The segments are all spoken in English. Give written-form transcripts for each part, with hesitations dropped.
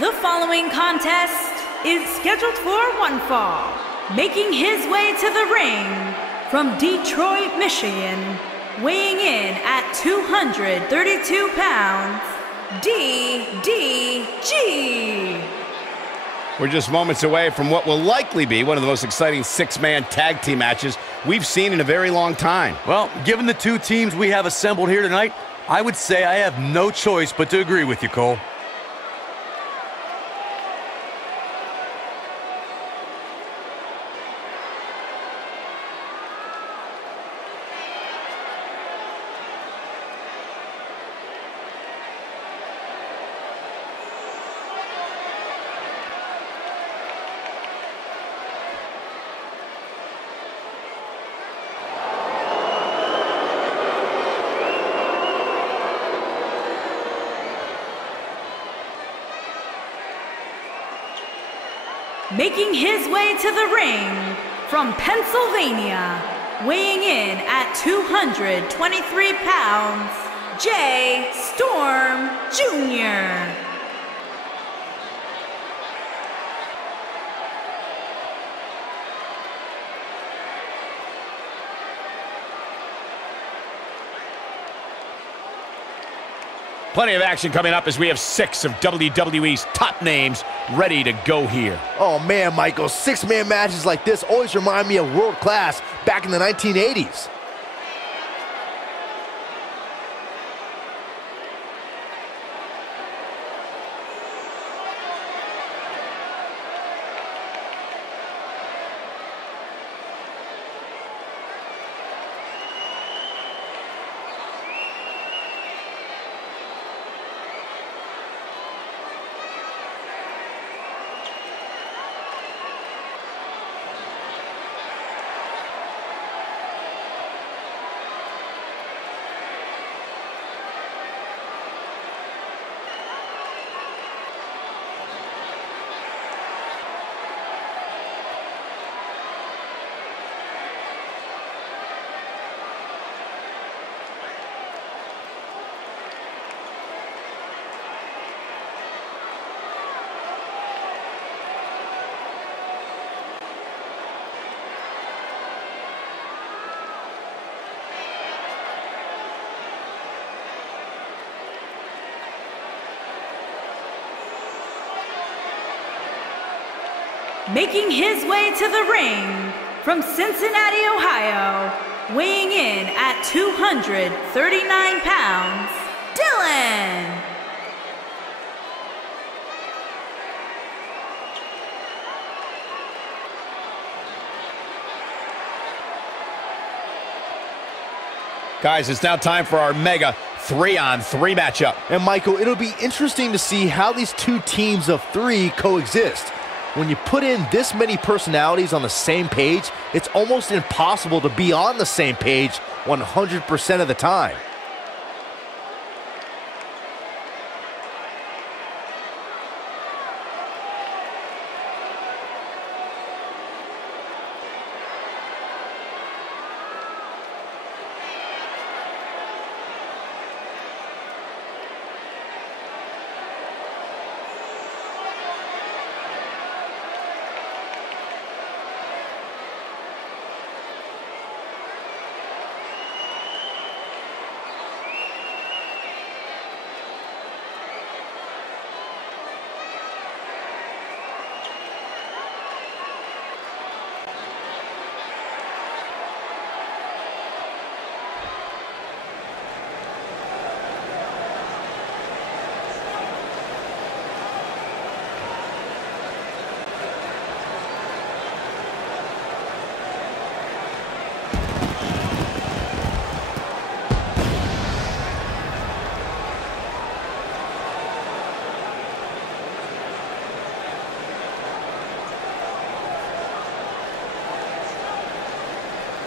The following contest is scheduled for one fall. Making his way to the ring from Detroit, Michigan, weighing in at 232 pounds, DDG. We're just moments away from what will likely be one of the most exciting six-man tag team matches we've seen in a very long time. Well, given the two teams we have assembled here tonight, I would say I have no choice but to agree with you, Cole. Making his way to the ring from Pennsylvania, weighing in at 223 pounds, Jay Storm Jr. Plenty of action coming up as we have 6 of WWE's top names ready to go here. Oh man, Michael, six-man matches like this always remind me of world class back in the 1980s. Making his way to the ring from Cincinnati, Ohio, weighing in at 239 pounds, Dylan. Guys, it's now time for our mega 3-on-3 matchup. And Michael, it'll be interesting to see how these two teams of 3 coexist. When you put in this many personalities on the same page, it's almost impossible to be on the same page 100% of the time.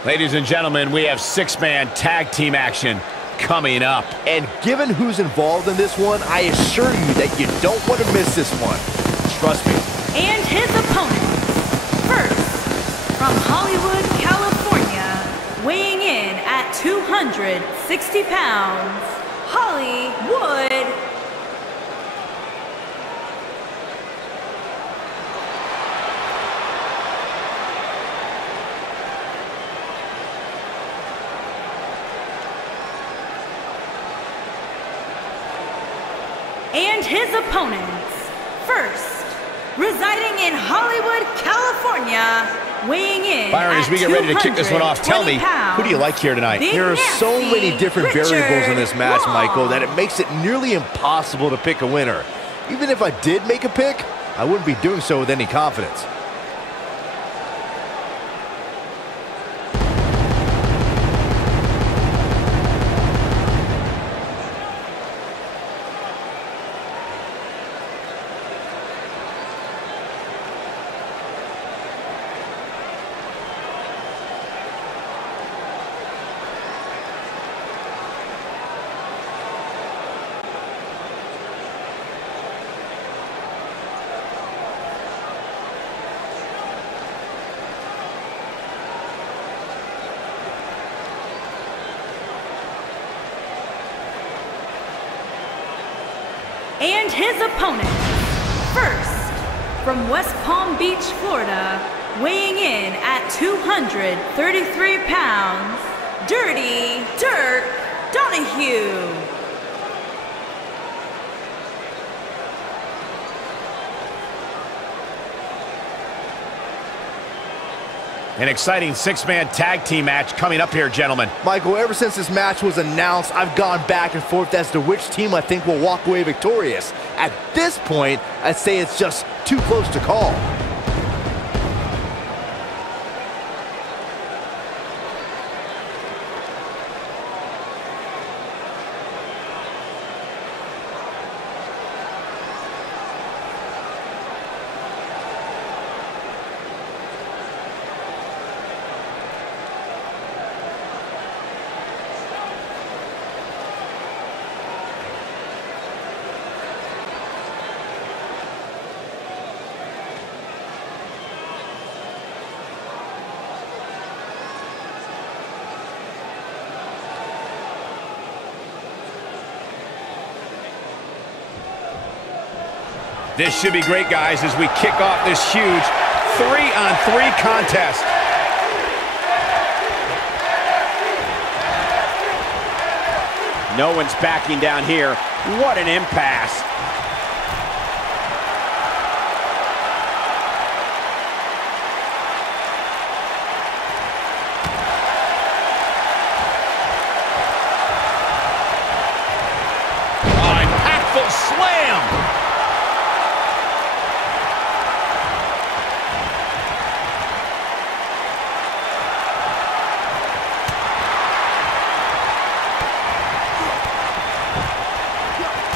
Ladies and gentlemen, we have 6-man tag team action coming up. And given who's involved in this one, I assure you that you don't want to miss this one. Trust me. And his opponent, first, from Hollywood, California, weighing in at 260 pounds, Hollywood. And his opponents, first, residing in Hollywood, California, weighing in Byron, as we get ready to kick this one off, tell me, pounds, who do you like here tonight? There are so many different variables in this match, Michael, that it makes it nearly impossible to pick a winner. Even if I did make a pick, I wouldn't be doing so with any confidence. And his opponent, first, from West Palm Beach, Florida, weighing in at 233 pounds, Dirty Dirk Donahue. An exciting six-man tag team match coming up here, gentlemen. Michael, ever since this match was announced, I've gone back and forth as to which team I think will walk away victorious. At this point, I'd say it's just too close to call. This should be great, guys, as we kick off this huge 3-on-3 contest. No one's backing down here. What an impasse. Oh, impactful slam.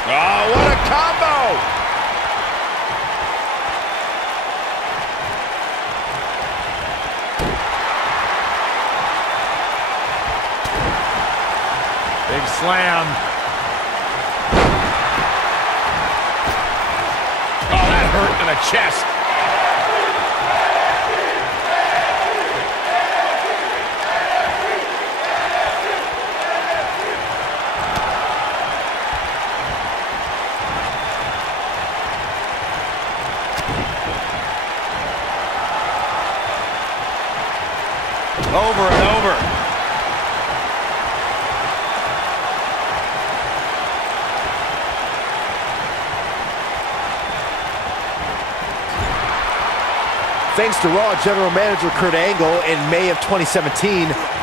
Oh, what a combo! Big slam. Oh, that hurt in the chest. Over and over. Thanks to Raw General Manager Kurt Angle, in May of 2017,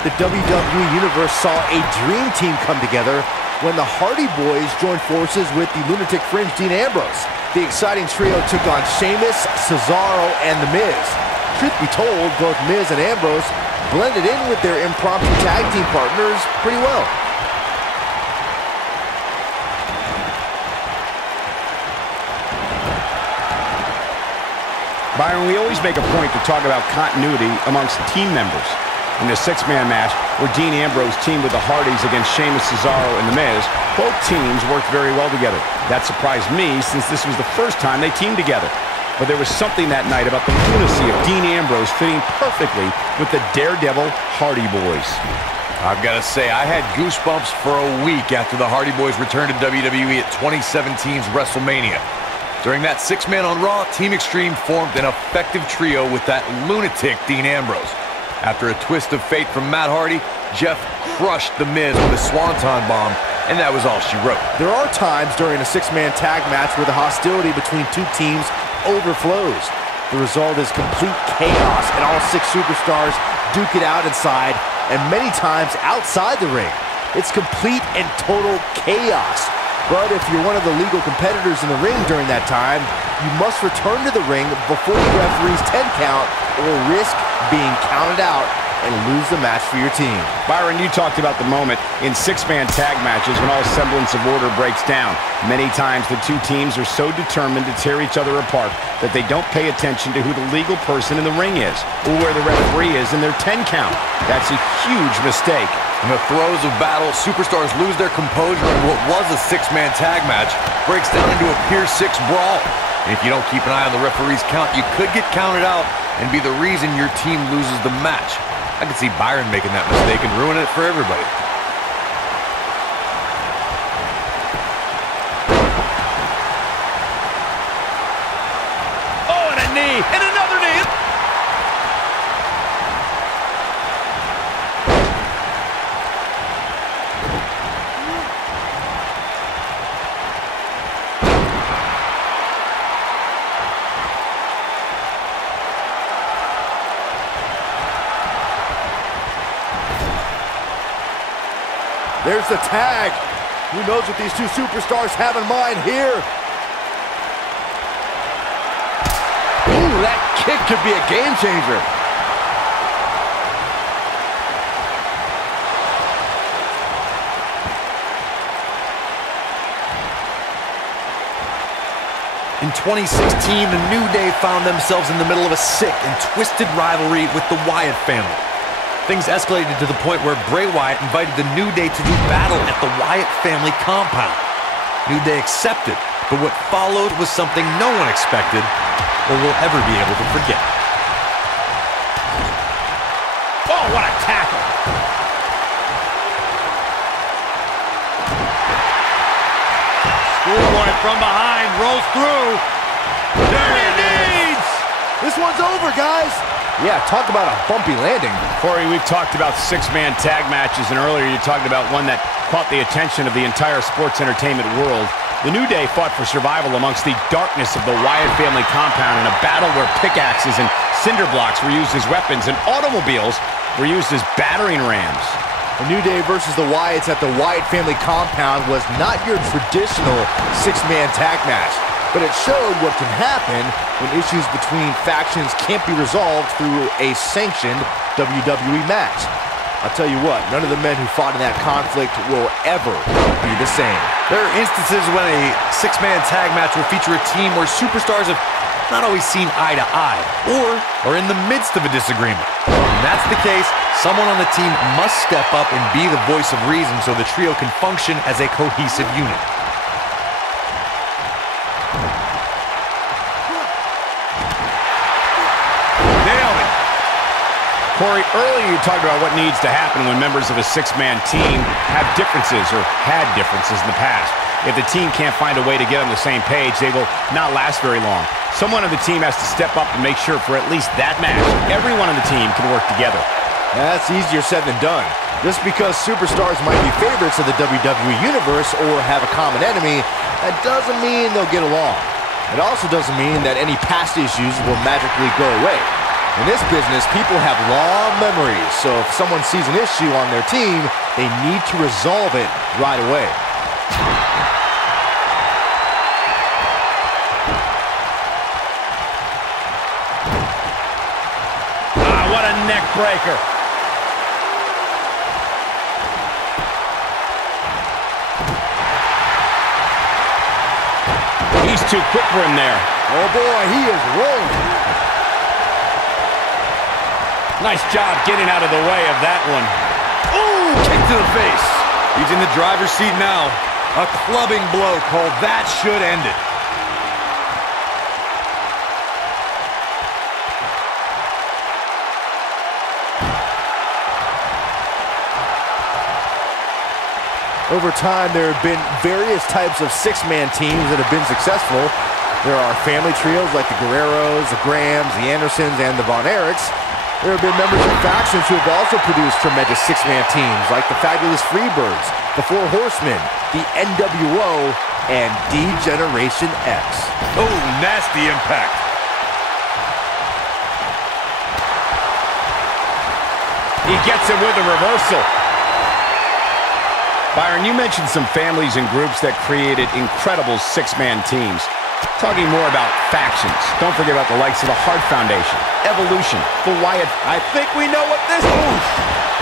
the WWE Universe saw a dream team come together when the Hardy Boys joined forces with the Lunatic Fringe Dean Ambrose. The exciting trio took on Sheamus, Cesaro, and The Miz. Truth be told, both Miz and Ambrose blended in with their impromptu tag team partners pretty well. Byron, we always make a point to talk about continuity amongst team members. In the six-man match, where Dean Ambrose teamed with the Hardys against Sheamus, Cesaro, and The Miz, both teams worked very well together. That surprised me, since this was the first time they teamed together. But there was something that night about the lunacy of Dean Ambrose fitting perfectly with the Daredevil Hardy Boys. I've got to say, I had goosebumps for a week after the Hardy Boys returned to WWE at 2017's WrestleMania. During that six-man on Raw, Team Extreme formed an effective trio with that lunatic Dean Ambrose. After a twist of fate from Matt Hardy, Jeff crushed The Miz with a swanton bomb and that was all she wrote. There are times during a six-man tag match where the hostility between two teams overflows. The result is complete chaos, and all six superstars duke it out inside, and many times outside the ring. It's complete and total chaos. But if you're one of the legal competitors in the ring during that time, you must return to the ring before the referee's 10 count or risk being counted out and lose the match for your team. Byron, you talked about the moment in six-man tag matches when all semblance of order breaks down. Many times the two teams are so determined to tear each other apart that they don't pay attention to who the legal person in the ring is or where the referee is in their 10 count. That's a huge mistake. In the throes of battle, superstars lose their composure, and what was a six-man tag match breaks down into a Pier 6 brawl. And if you don't keep an eye on the referee's count, you could get counted out and be the reason your team loses the match. I could see Byron making that mistake and ruining it for everybody. Oh, and a knee, and another knee. There's the tag. Who knows what these two superstars have in mind here? Ooh, that kick could be a game changer. In 2016, the New Day found themselves in the middle of a sick and twisted rivalry with the Wyatt family. Things escalated to the point where Bray Wyatt invited the New Day to do battle at the Wyatt family compound. New Day accepted, but what followed was something no one expected or will ever be able to forget. Oh, what a tackle. Schoolboy from behind, rolls through. Dirty deeds! This one's over, guys. Yeah, talk about a bumpy landing. Corey, we've talked about six-man tag matches, and earlier you talked about one that caught the attention of the entire sports entertainment world. The New Day fought for survival amongst the darkness of the Wyatt family compound in a battle where pickaxes and cinder blocks were used as weapons and automobiles were used as battering rams. The New Day versus the Wyatts at the Wyatt family compound was not your traditional six-man tag match, but it showed what can happen when issues between factions can't be resolved through a sanctioned WWE match. I'll tell you what, none of the men who fought in that conflict will ever be the same. There are instances when a six-man tag match will feature a team where superstars have not always seen eye to eye or are in the midst of a disagreement. When that's the case, someone on the team must step up and be the voice of reason so the trio can function as a cohesive unit. Corey, earlier you talked about what needs to happen when members of a six-man team have differences or had differences in the past. If the team can't find a way to get on the same page, they will not last very long. Someone on the team has to step up and make sure for at least that match, everyone on the team can work together. That's easier said than done. Just because superstars might be favorites of the WWE Universe or have a common enemy, that doesn't mean they'll get along. It also doesn't mean that any past issues will magically go away. In this business, people have long memories, so if someone sees an issue on their team, they need to resolve it right away. What a neck breaker. He's too quick for him there. Oh boy, he is rolling. Nice job getting out of the way of that one. Ooh, kick to the face. He's in the driver's seat now. A clubbing blow called That Should End It. Over time, there have been various types of six-man teams that have been successful. There are family trios like the Guerreros, the Grahams, the Andersons, and the Von Erichs. There have been members of factions who have also produced tremendous six-man teams, like the Fabulous Freebirds, the Four Horsemen, the NWO, and D-Generation X. Oh, nasty impact. He gets him with a reversal. Byron, you mentioned some families and groups that created incredible six-man teams. Talking more about factions, don't forget about the likes of the Hart Foundation, Evolution, the Wyatt. I think we know what this is.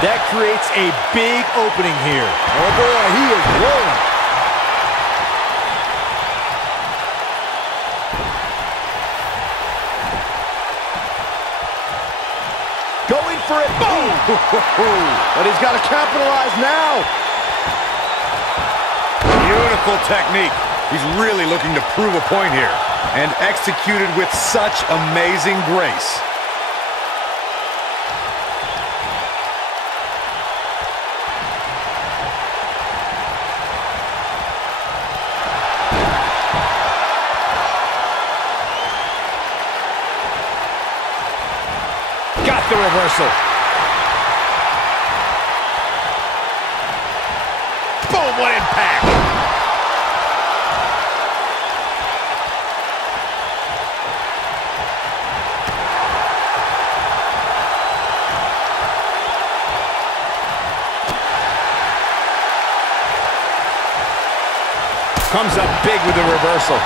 That creates a big opening here. Oh boy, he is rolling. Going for it. Boom! But he's got to capitalize now. Beautiful technique. He's really looking to prove a point here, and executed with such amazing grace. Got the reversal. Boom, what impact. Comes up big with the reversal.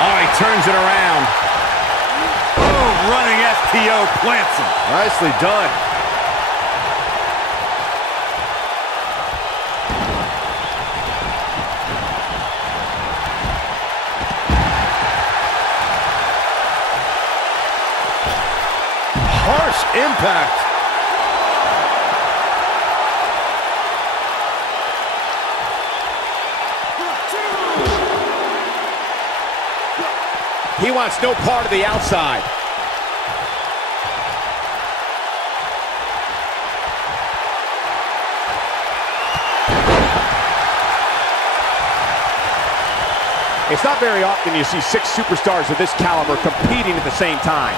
Oh, he turns it around. Boom, running STO plants him. Nicely done. Harsh impact. He wants no part of the outside. It's not very often you see six superstars of this caliber competing at the same time.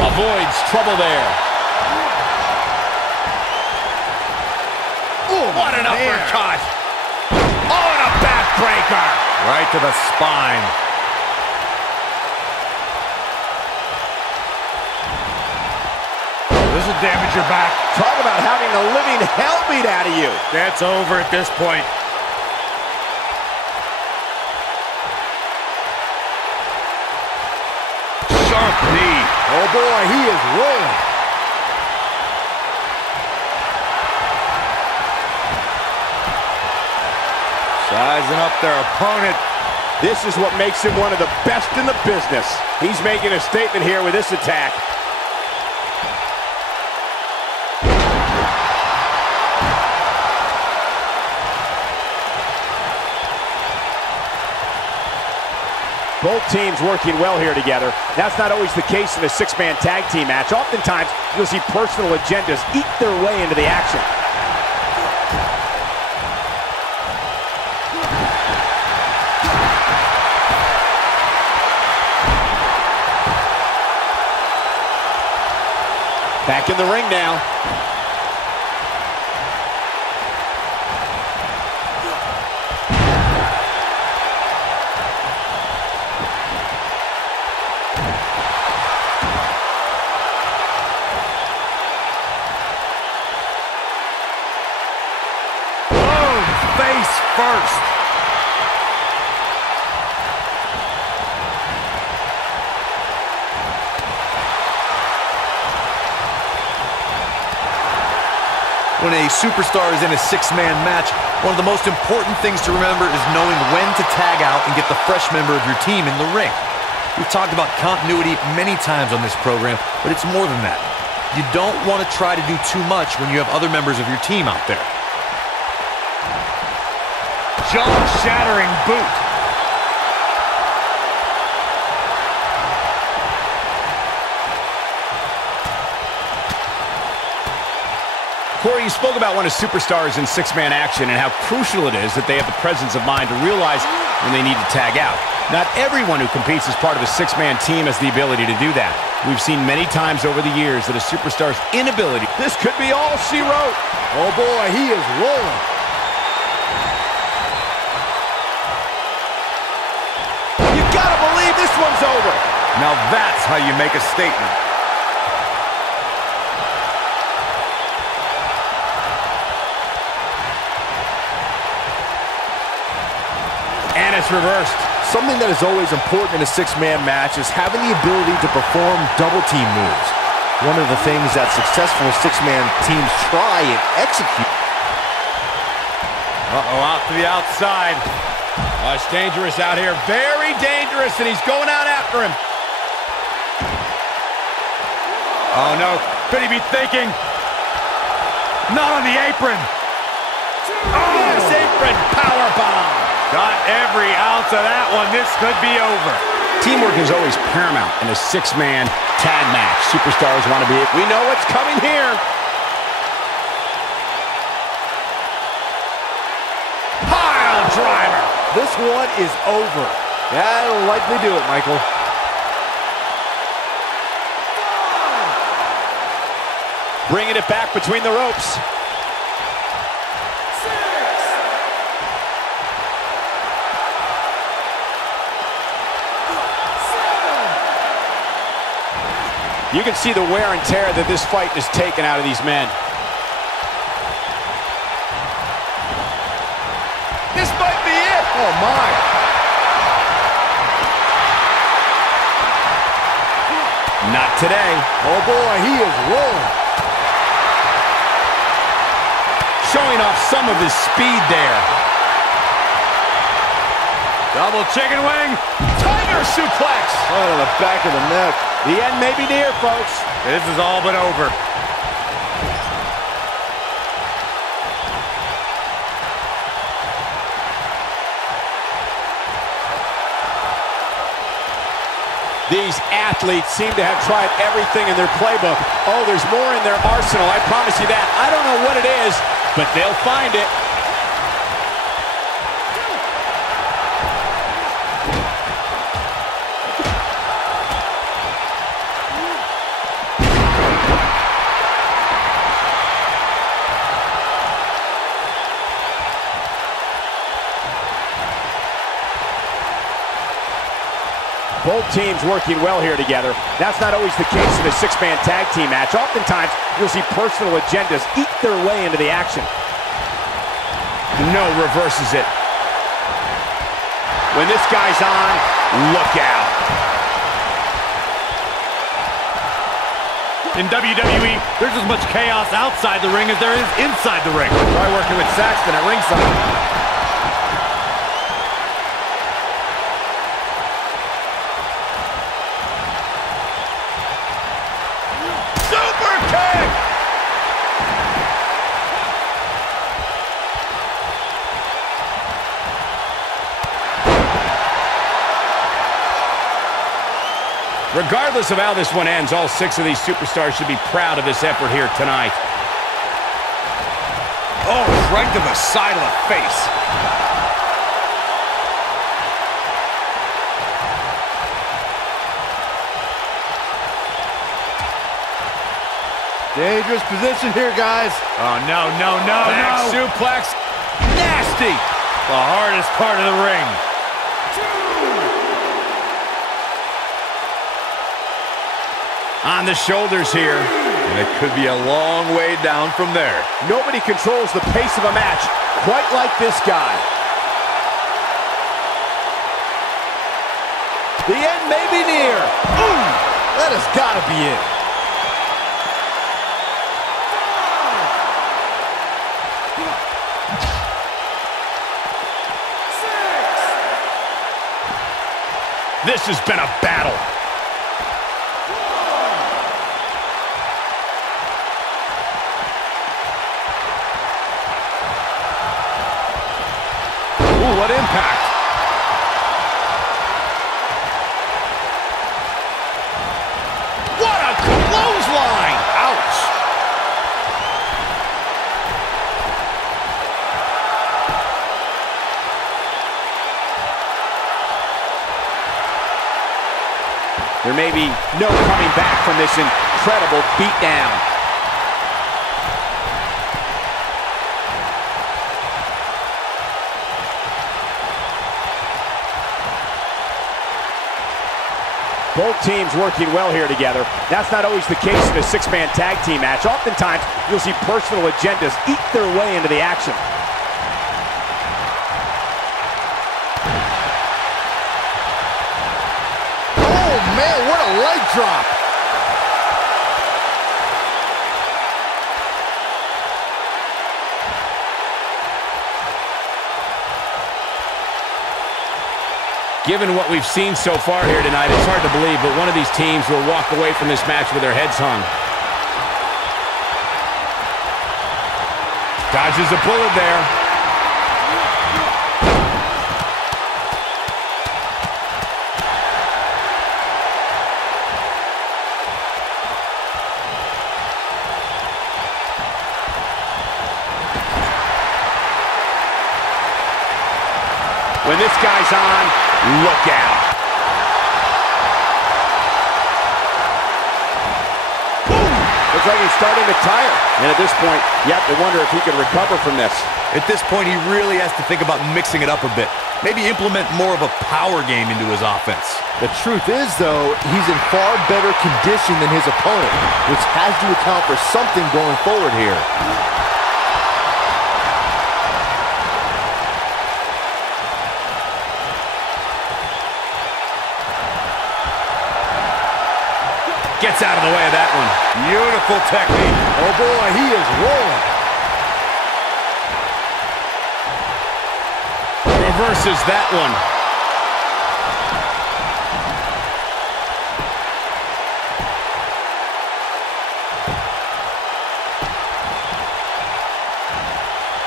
Avoids trouble there. Ooh, what an uppercut. Oh, and a backbreaker. Right to the spine. This will damage your back. Talk about having a living hell beat out of you. That's over at this point. Sharp knee. Oh boy, he is rolling. Sizing up their opponent. This is what makes him one of the best in the business. He's making a statement here with this attack. Both teams working well here together. That's not always the case in a six-man tag team match. Oftentimes, you'll see personal agendas eat their way into the action. Back in the ring now. First. When a superstar is in a six-man match, one of the most important things to remember is knowing when to tag out and get the fresh member of your team in the ring. We've talked about continuity many times on this program, but it's more than that. You don't want to try to do too much when you have other members of your team out there. Jaw-shattering boot. Corey, you spoke about one of superstars in six-man action and how crucial it is that they have the presence of mind to realize when they need to tag out. Not everyone who competes as part of a six-man team has the ability to do that. We've seen many times over the years that a superstar's inability... This could be all she wrote. Oh boy, he is rolling. You gotta believe this one's over. Now that's how you make a statement. And it's reversed. Something that is always important in a six-man match is having the ability to perform double-team moves. One of the things that successful six-man teams try and execute. Uh-oh, out to the outside. Oh, it's dangerous out here. Very dangerous, and he's going out after him. Oh, no. Could he be thinking? Not on the apron. Oh, yes, apron powerbomb. Got every ounce of that one. This could be over. Teamwork is always paramount in a six-man tag match. Superstars want to be... We know what's coming here. Pile driver. This one is over. That'll likely do it, Michael. Bringing it back between the ropes. You can see the wear and tear that this fight has taken out of these men. This might be it. Oh, my. Not today. Oh, boy, he is rolling. Showing off some of his speed there. Double chicken wing. Tiger suplex. Right on the back of the neck. The end may be near, folks. This is all but over. These athletes seem to have tried everything in their playbook. Oh, there's more in their arsenal, I promise you that. I don't know what it is, but they'll find it. Both teams working well here together. That's not always the case in a six-man tag team match. Oftentimes, you'll see personal agendas eat their way into the action. No, reverses it. When this guy's on, look out. In WWE, there's as much chaos outside the ring as there is inside the ring. Try working with Saxton at ringside. Regardless of how this one ends, all six of these superstars should be proud of this effort here tonight. Oh, right to the side of the face. Dangerous position here, guys. Oh, no, no, no, Back no. suplex. Nasty. The hardest part of the ring. On the shoulders here. And it could be a long way down from there. Nobody controls the pace of a match quite like this guy. The end may be near. Ooh, that has got to be it. This has been a battle. Ooh, what impact. What a clothesline. Ouch. There may be no coming back from this incredible beatdown. Both teams working well here together. That's not always the case in a six-man tag team match. Oftentimes, you'll see personal agendas eat their way into the action. Oh, man, what a leg drop. Given what we've seen so far here tonight, it's hard to believe, but one of these teams will walk away from this match with their heads hung. Dodges a bullet there. When this guy's on, look out. Boom! Looks like he's starting to tire. And at this point, you have to wonder if he can recover from this. At this point, he really has to think about mixing it up a bit. Maybe implement more of a power game into his offense. The truth is, though, he's in far better condition than his opponent, which has to account for something going forward here. Gets out of the way of that one. Beautiful technique. Oh, boy, he is rolling. Reverses that one.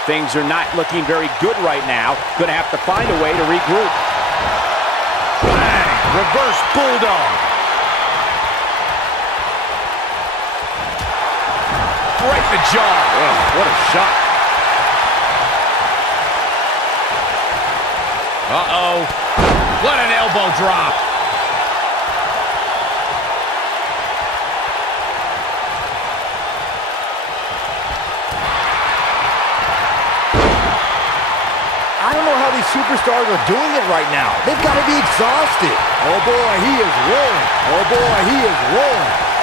Things are not looking very good right now. Going to have to find a way to regroup. Bang! Reverse bulldog. Right in the jaw. Oh, what a shot. Uh-oh. What an elbow drop. I don't know how these superstars are doing it right now. They've got to be exhausted. Oh, boy, he is rolling. Oh, boy, he is rolling.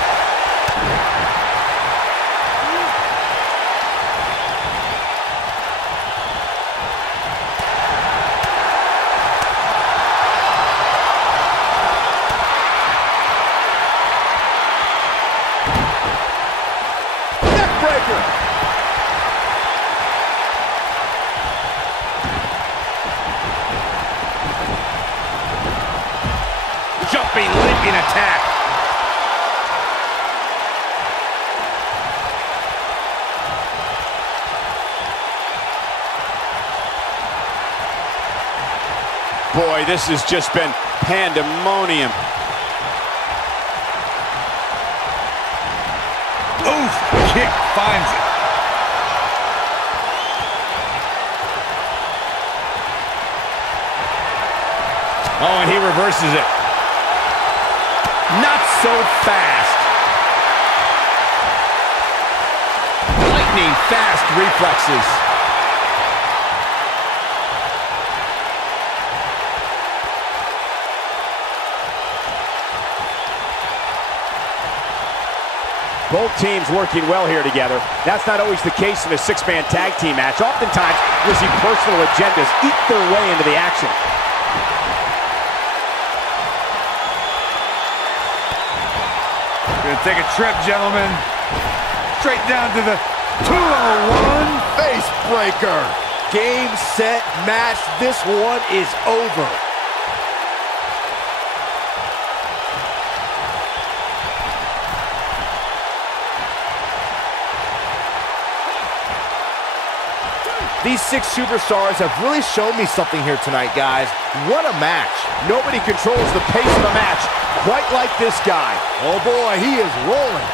Jumping, leaping attack. Boy, this has just been pandemonium. Oof, kick finds it. Oh, and he reverses it. Not so fast. Lightning fast reflexes. Both teams working well here together. That's not always the case in a six-man tag team match. Oftentimes, you'll see personal agendas eat their way into the action. Gonna take a trip, gentlemen. Straight down to the 201 Face breaker. Game, set, match. This one is over. These six superstars have really shown me something here tonight, guys. What a match. Nobody controls the pace of a match quite like this guy. Oh boy, he is rolling.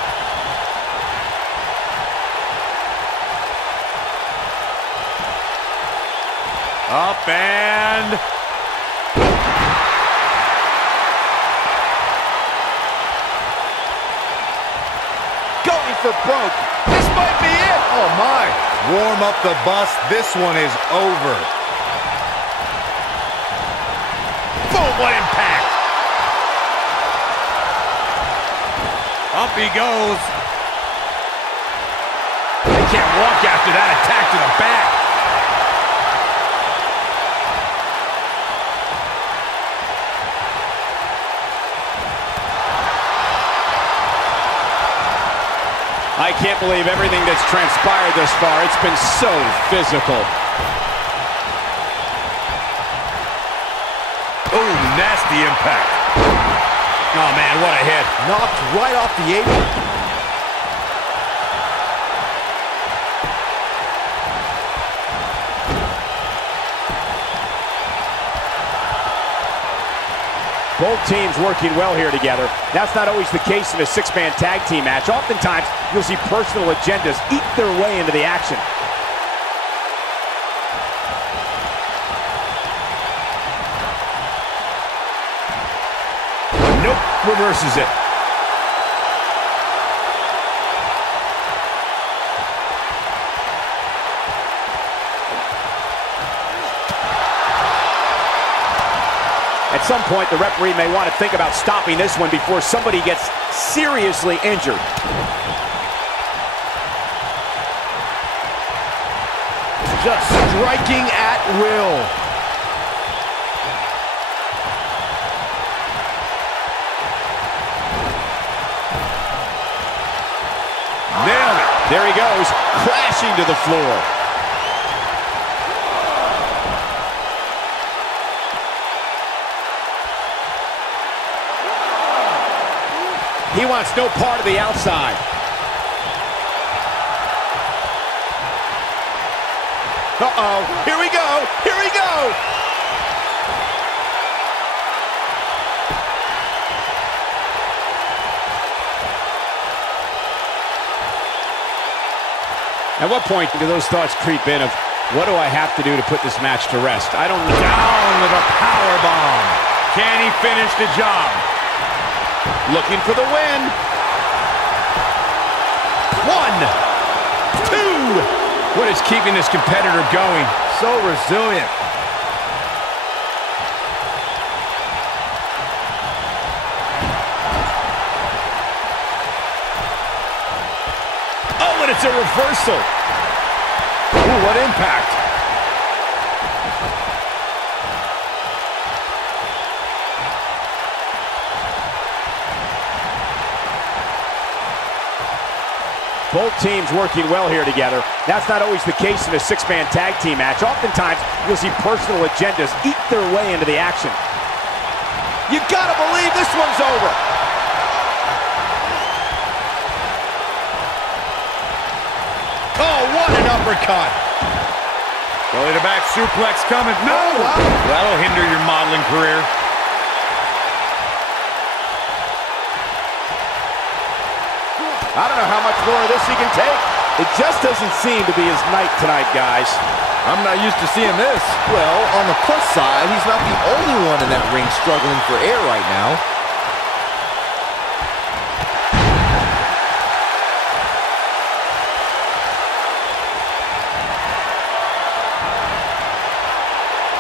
Up and... for broke. This might be it. Oh, my. Warm up the bus. This one is over. Boom, what impact. Up he goes. They can't walk after that attack to the back. I can't believe everything that's transpired thus far. It's been so physical. Oh, nasty impact. Oh, man, what a hit. Knocked right off the apron. Both teams working well here together. That's not always the case in a six-man tag team match. Oftentimes, you'll see personal agendas eat their way into the action. Nope, reverses it. At some point, the referee may want to think about stopping this one before somebody gets seriously injured. Just striking at will. Nailed it. There he goes, crashing to the floor. He wants no part of the outside. Uh-oh, here we go, here we go! At what point do those thoughts creep in of, what do I have to do to put this match to rest? I don't know. Down with a power bomb. Can he finish the job? Looking for the win. 1, 2. What is keeping this competitor going? So resilient. Oh, and it's a reversal. Ooh, what impact. Both teams working well here together. That's not always the case in a six-man tag team match. Oftentimes, you'll see personal agendas eat their way into the action. You gotta believe this one's over. Oh, what an uppercut. Belly to back suplex coming. No! Oh, wow. That'll hinder your modeling career. I don't know how much more of this he can take. It just doesn't seem to be his night tonight, guys. I'm not used to seeing this. Well, on the plus side, he's not the only one in that ring struggling for air right now.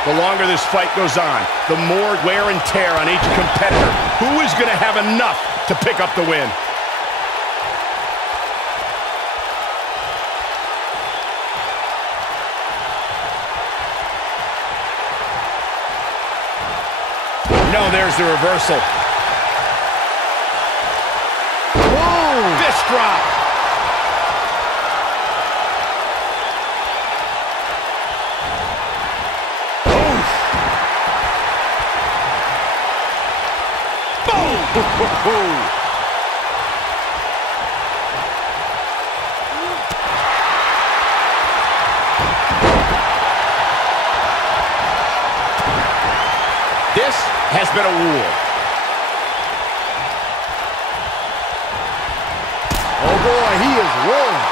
The longer this fight goes on, the more wear and tear on each competitor. Who is going to have enough to pick up the win? No, there's the reversal. Whoa! Fist drop. Boom! This has been a war. Oh boy, he is rolling.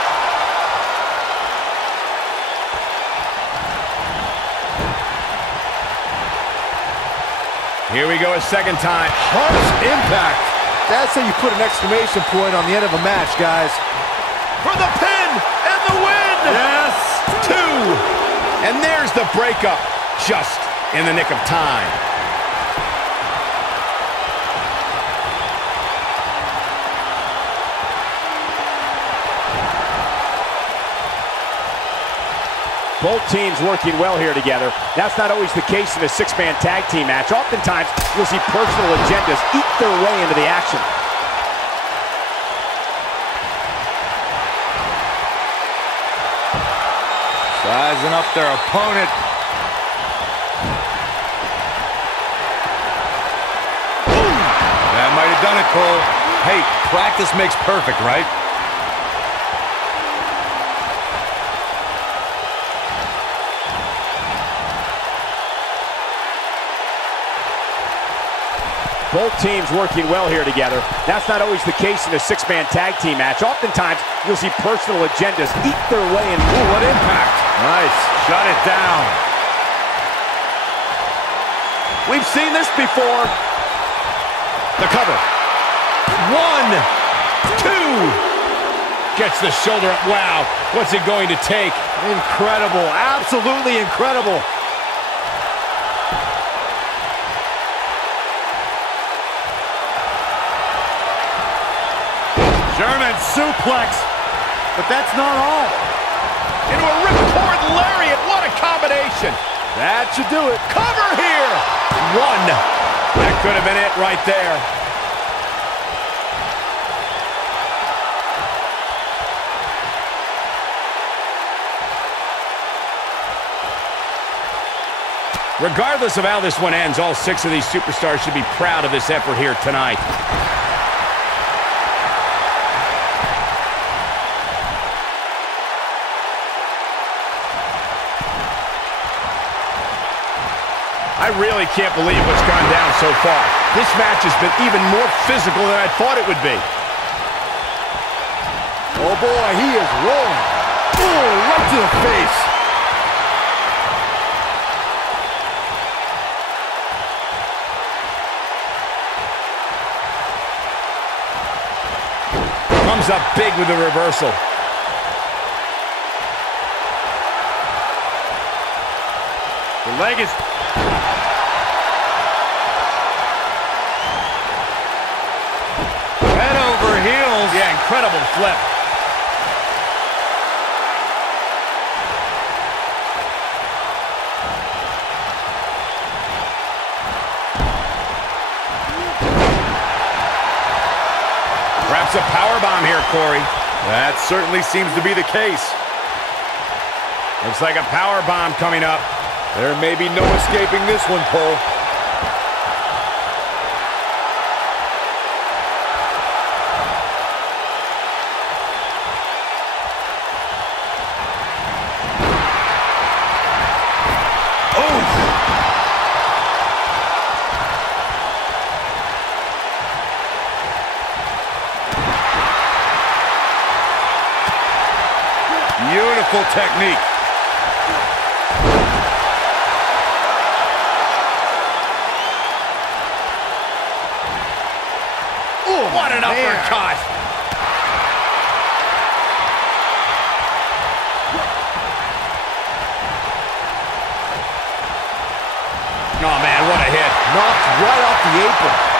Here we go a second time. Harsh impact. That's how you put an exclamation point on the end of a match, guys. for the pin and the win. Yes. 2. And there's the breakup, just in the nick of time. Both teams working well here together. That's not always the case in a 6-man tag team match. Oftentimes, you'll see personal agendas eat their way into the action. Sizing up their opponent. Ooh, that might have done it, Cole. Hey, practice makes perfect, right? Both teams working well here together. That's not always the case in a 6-man tag team match. Oftentimes, you'll see personal agendas eat their way in. Ooh, what impact. Nice. Shut it down. We've seen this before. The cover. 1, 2. Gets the shoulder up. Wow. What's it going to take? Incredible. Absolutely incredible. German suplex. But that's not all. Into a ripcord lariat. What a combination. That should do it. Cover here. 1. That could have been it right there. Regardless of how this one ends, all 6 of these superstars should be proud of this effort here tonight. I really can't believe what's gone down so far. This match has been even more physical than I thought it would be. Oh boy, he is rolling. Oh, right to the face. Comes up big with the reversal. The leg is... Head over heels. Yeah, incredible flip. Perhaps a powerbomb here, Corey. That certainly seems to be the case. Looks like a powerbomb coming up. There may be no escaping this one, Cole. Beautiful technique. Ooh, what an uppercut. Oh, man, what a hit. Knocked right off the apron.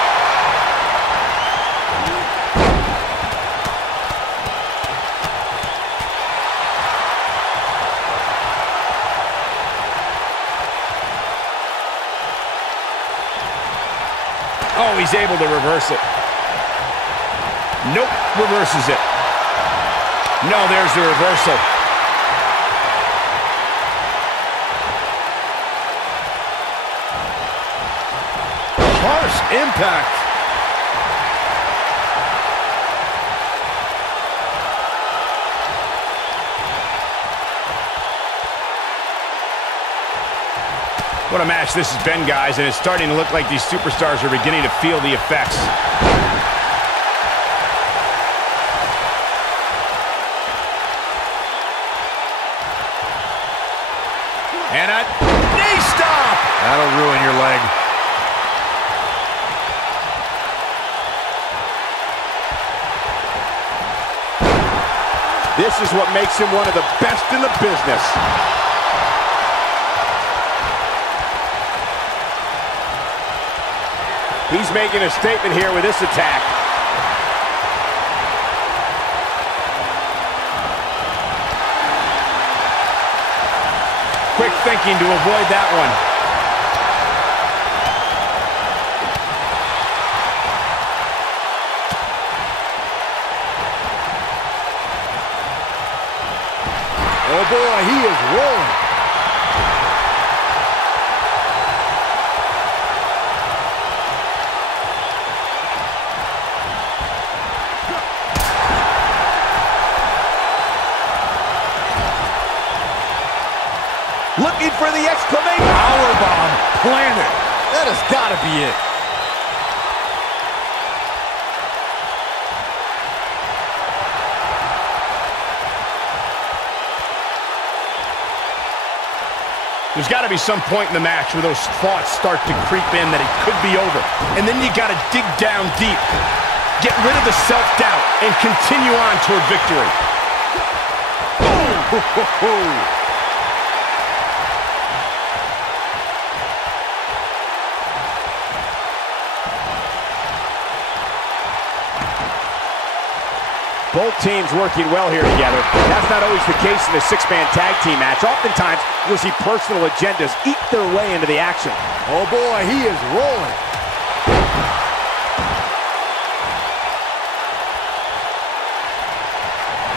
Oh, he's able to reverse it. Nope, reverses it. No, there's the reversal. Harsh impact. What a match this has been, guys, and it's starting to look like these superstars are beginning to feel the effects. And a knee stop! That'll ruin your leg. This is what makes him one of the best in the business. He's making a statement here with this attack. Quick thinking to avoid that one. Oh boy, he is rolling. Looking for the exclamation. Powerbomb planted. That has got to be it. There's got to be some point in the match where those thoughts start to creep in that it could be over. And then you got to dig down deep. Get rid of the self-doubt and continue on toward victory. Both teams working well here together. That's not always the case in a six-man tag team match. Oftentimes, you'll see personal agendas eat their way into the action. Oh boy, he is rolling.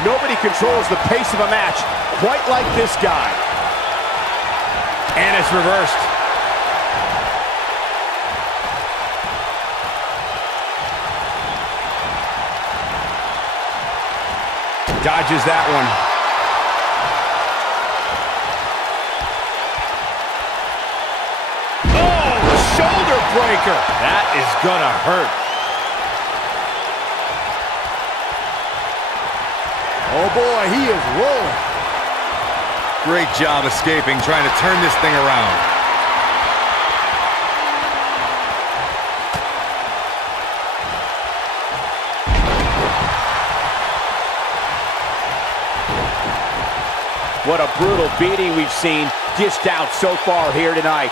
Nobody controls the pace of a match quite like this guy. And it's reversed. Dodges that one. Oh, shoulder breaker. That is gonna hurt. Oh boy, he is rolling. Great job escaping, trying to turn this thing around. What a brutal beating we've seen dished out so far here tonight.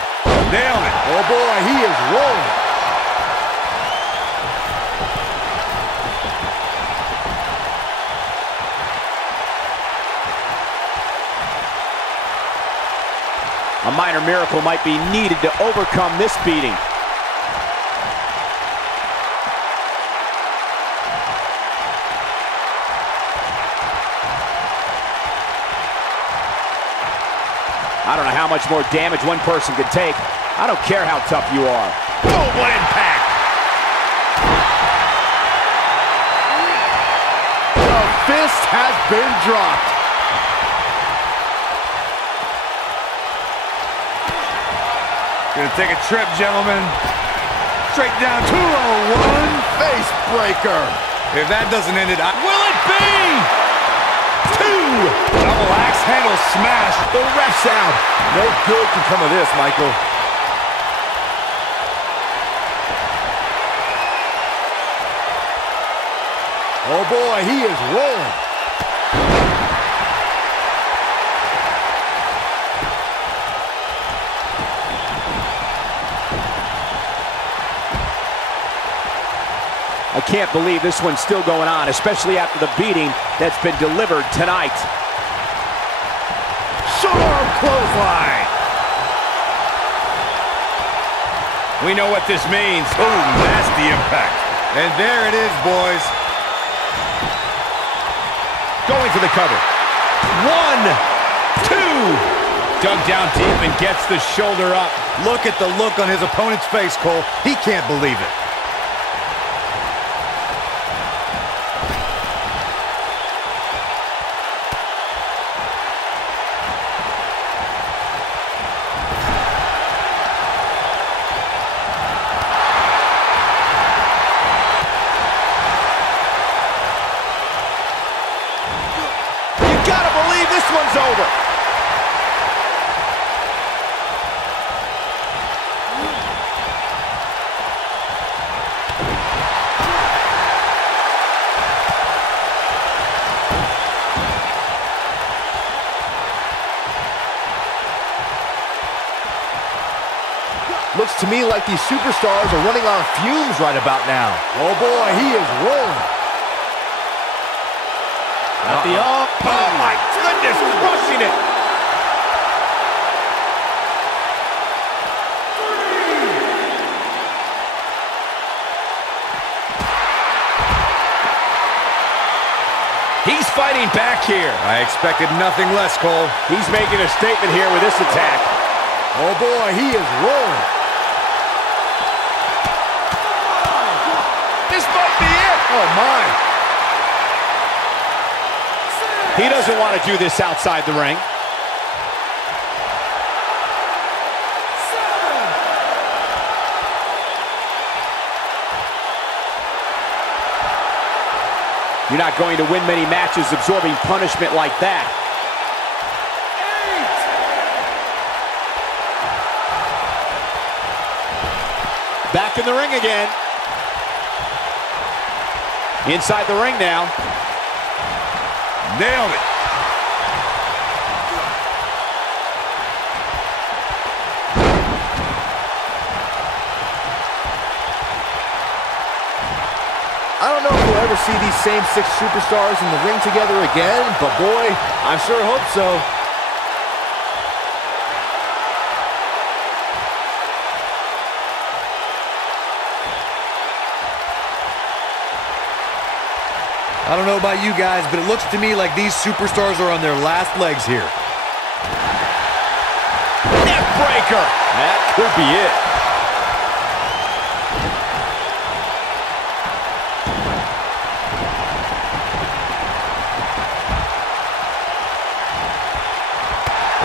Nailed it. Oh boy, he is rolling. A minor miracle might be needed to overcome this beating. I don't know how much more damage one person could take. I don't care how tough you are. Oh, what impact! The fist has been dropped. Gonna take a trip, gentlemen. Straight down 201. Face breaker. If that doesn't end it, will it be? Double axe handle smash. The ref's out. No good can come of this, Michael. Oh boy, he is rolling. I can't believe this one's still going on, especially after the beating that's been delivered tonight. Short arm clothesline. We know what this means. Ooh, nasty impact. And there it is, boys. Going for the cover. 1, 2. Dug down deep and gets the shoulder up. Look at the look on his opponent's face, Cole. He can't believe it. Over. Looks to me like these superstars are running on fumes right about now. Oh boy, he is rolling. At the up. Oh my goodness, crushing it. He's fighting back here. I expected nothing less, Cole. He's making a statement here with this attack. Oh boy, he is rolling. This might be it. Oh my. He doesn't want to do this outside the ring. You're not going to win many matches absorbing punishment like that. Back in the ring again. Inside the ring now. Nailed it. I don't know if we'll ever see these same 6 superstars in the ring together again, but boy, I sure hope so. I don't know about you guys, but it looks to me like these superstars are on their last legs here. Neck breaker. That could be it.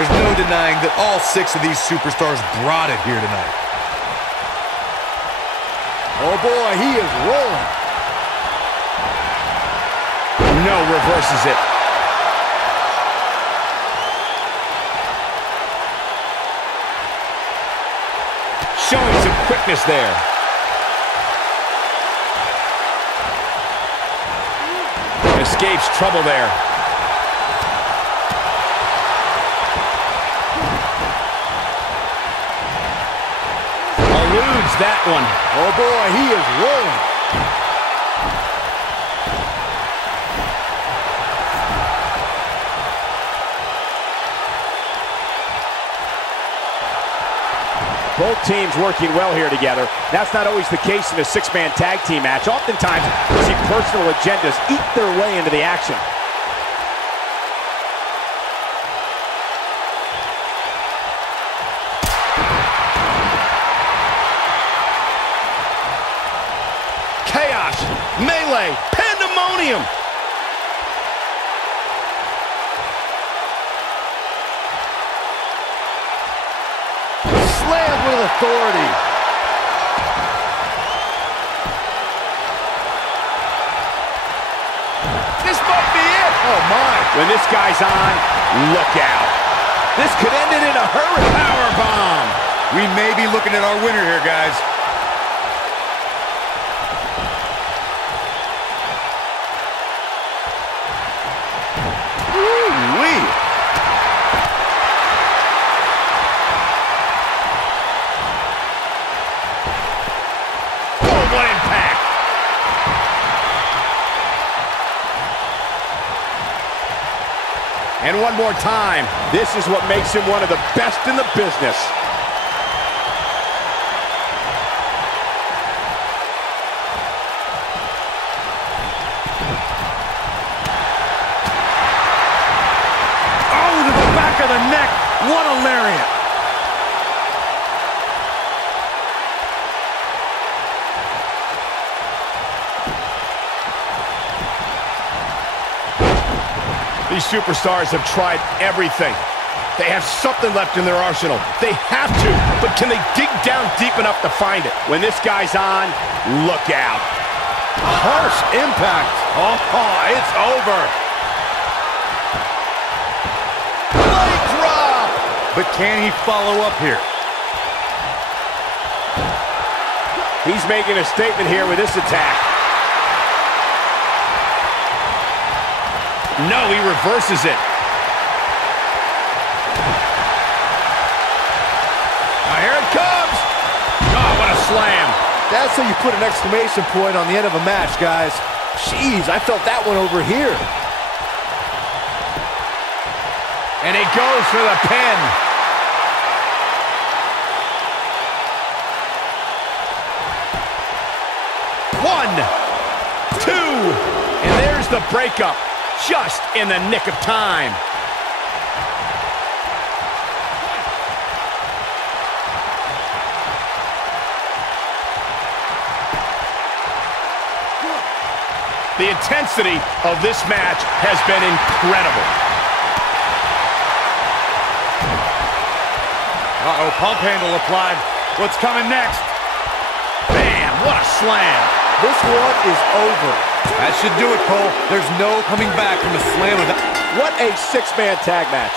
There's no denying that all 6 of these superstars brought it here tonight. Oh boy, he is rolling. No, reverses it. Showing some quickness there. Escapes trouble there. Eludes that one. Oh boy, he is rolling. Both teams working well here together. That's not always the case in a 6-man tag team match. Oftentimes, you see personal agendas eat their way into the action. Chaos, melee, pandemonium. Slammed with authority. This might be it. Oh my. When this guy's on, look out. This could end it in a hurry. Power bomb. We may be looking at our winner here, guys. Woo-wee. Oh, what impact. And one more time. This is what makes him one of the best in the business. Oh, to the back of the neck. What a lariat. These superstars have tried everything. They have something left in their arsenal. They have to, but can they dig down deep enough to find it? When this guy's on, look out. Harsh impact. Oh, it's over. Leg drop. But can he follow up here? He's making a statement here with this attack. No, he reverses it. Now here it comes. slam. That's how you put an exclamation point on the end of a match, guys. Jeez, I felt that one over here. And he goes for the pin. One, two, and there's the breakup, just in the nick of time. The intensity of this match has been incredible. Uh-oh, pump handle applied. What's coming next? Bam, what a slam. This one is over. That should do it, Cole. There's no coming back from a slam of that. What a six-man tag match.